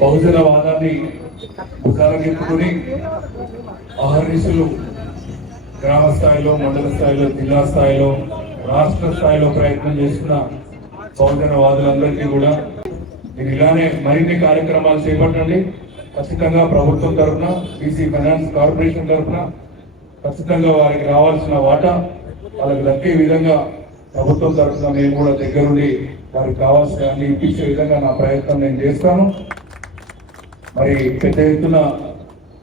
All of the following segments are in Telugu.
బహుజన వాదాన్ని భుజాలకెత్తుకుని అహర్నిశలు గ్రామ స్థాయిలో, మండల స్థాయిలో, జిల్లా స్థాయిలో, రాష్ట్ర స్థాయిలో ప్రయత్నం చేస్తున్న బహుజన వాదులందరికీ కూడా మీరు ఇలానే మరిన్ని కార్యక్రమాలు చేపట్టండి. ఖచ్చితంగా ప్రభుత్వం తరఫున, బీసీ ఫైనాన్స్ కార్పొరేషన్ తరఫున ఖచ్చితంగా వారికి రావాల్సిన వాటా వాళ్ళకి దక్కే విధంగా ప్రభుత్వం తరఫున మేము కూడా దగ్గరుండి వారికి కావాల్సిన అన్ని ఇప్పించే విధంగా నా ప్రయత్నం నేను చేస్తాను. మరి పెద్ద ఎత్తున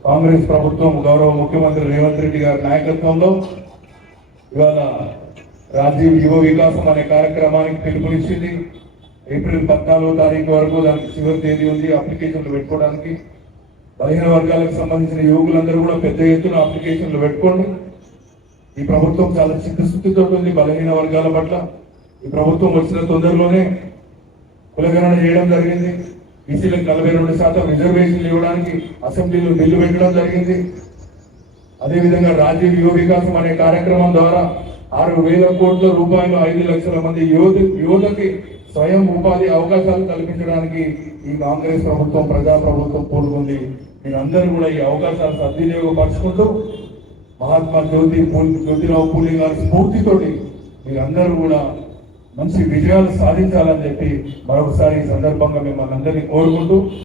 కాంగ్రెస్ ప్రభుత్వం గౌరవ ముఖ్యమంత్రి రేవంత్ రెడ్డి గారి నాయకత్వంలో ఇవాళ రాజీవ్ యువ వికాసం అనే కార్యక్రమానికి పిలుపునిచ్చింది. ఏప్రిల్ 14వ తారీఖు వరకు దానికి చివరి తేదీ ఉంది అప్లికేషన్లు పెట్టుకోవడానికి. బలహీన వర్గాలకు సంబంధించిన యువకులందరూ కూడా పెద్ద ఎత్తున అప్లికేషన్లు పెట్టుకోండి. ఈ ప్రభుత్వం చాలా చిత్తశుద్ధితో ఉంది బలహీన వర్గాల పట్ల. ఈ ప్రభుత్వం వచ్చిన తొందరలోనే కులగణన చేయడం జరిగింది. బీసీలకు 42% రిజర్వేషన్లు ఇవ్వడానికి అసెంబ్లీలో బిల్లు పెట్టడం జరిగింది. అదేవిధంగా రాజీవ్ యువ వికాసం అనే కార్యక్రమం ద్వారా 6,000 కోట్ల రూపాయలు 5 లక్షల మంది యువతకి స్వయం ఉపాధి అవకాశాలు కల్పించడానికి ఈ కాంగ్రెస్ ప్రభుత్వం, ప్రజా ప్రభుత్వం పూనుకుంది. మీరందరూ కూడా ఈ అవకాశాలు సద్వినియోగపరుచుకుంటూ మహాత్మా జ్యోతిరావు పూలే గారి స్ఫూర్తితోటి మీరందరూ కూడా మంచి విజయాలు సాధించాలని చెప్పి మరొకసారి ఈ సందర్భంగా మిమ్మల్ని అందరినీ కోరుకుంటూ